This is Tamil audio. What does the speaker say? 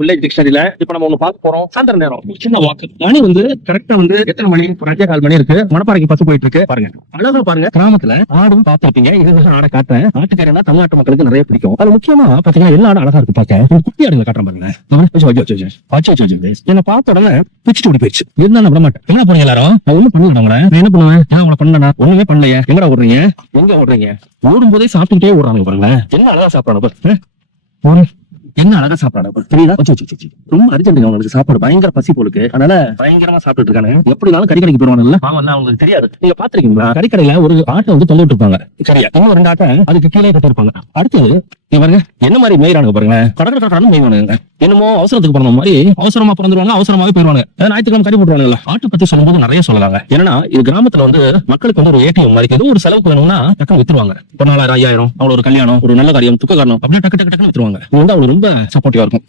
வில்லேஜ் டிக்ஷனரியில இப்ப நம்ம ஒண்ணு பார்க்க போறோம். சாயந்தர நேரம் சின்ன வாக்கு மணி வந்து கரெக்டா வந்து எத்தனை மணி? 5:15 மணி இருக்கு. மணப்பாறைக்கு பஸ் போயிட்டு இருக்கு. பாருங்க அழகா பாருங்க. கிராமத்துல ஆடும் பார்த்திருப்பீங்க. இதுதான் ஆடை காட்டுறேன். ஆட்டுக்காரனா தமிழ்நாட்டு மக்களுக்கு நிறைய பிடிக்கும். அது முக்கியமா பாத்தீங்கன்னா எல்லா ஆடும் அழகா இருக்கு பார்க்க. குட்டி ஆடுங்க காட்டுறேன் பாருங்க. என்ன பார்த்த உடனே பிச்சுட்டு ஓடி போயிடுச்சு. இருந்தாலும் விட மாட்டேன். என்ன பண்ணுங்க எல்லாரும்? ஒண்ணு பண்ணிடுவாங்க. என்ன பண்ணுவேன்? ஏன் உங்களை பண்ணா ஒண்ணுமே பண்ணலையே. எங்கடா ஓடுறீங்க? எங்க ஓடுறீங்க? ஓடும் போதே சாப்பிட்டுட்டே ஓடுறாங்க பாருங்க. என்ன அழகா சாப்பிடணும். என்ன அழகா சாப்பாடு தெரியுதா? ரொம்ப அர்ஜென்ட் அவங்களுக்கு சாப்பாடு. பயங்கர பசி போலுக்கு. அதனால பயங்கரமா சாப்பிட்டு இருக்காங்க. எப்படினாலும் கறிக்கடைக்கு போயிருவாங்கல்ல. அவங்களுக்கு தெரியாது. நீங்க பாத்துருக்கீங்களா? கறிக்கடையில ஒரு ஆட்டை வந்து தொங்கிட்டு இருப்பாங்க. சரியா? இன்னும் 2 ஆட்டை அதுக்கு கீழே கட்டி இருப்பாங்க. அடுத்தது பாருங்க என்ன மாதிரி மேய்றானுங்க பாருங்க. கடற்கரை மேய்வானுங்க. என்னமோ அவசரத்துக்கு போன மாதிரி அவசரமா பிறந்துருவாங்க, அவசரமாவே போயிருவாங்க. ஞாயிற்றுக்கிழமை கறி போட்டுருவாங்கல்ல. ஆட்டை பத்தி சொல்லும்போது நிறைய சொல்லலாங்க. ஏன்னா இது கிராமத்துல வந்து மக்களுக்கு வந்து ஒரு ஏடிஎம் மாதிரி. ஏதோ ஒரு செலவுக்கு வேணும்னா டக்குனு வித்துருவாங்க. 4,000 5,000 அவ்வளவு ஒரு கல்யாணம், ஒரு நல்ல காரியம், துக்க காரணம் அப்படியே டக்கு டக்கு டக்குன்னு வித்துருவாங்க. இது வந்து அவங்களுக்கு ரொம்ப சப்போர்ட்டிவா இருக்கும்.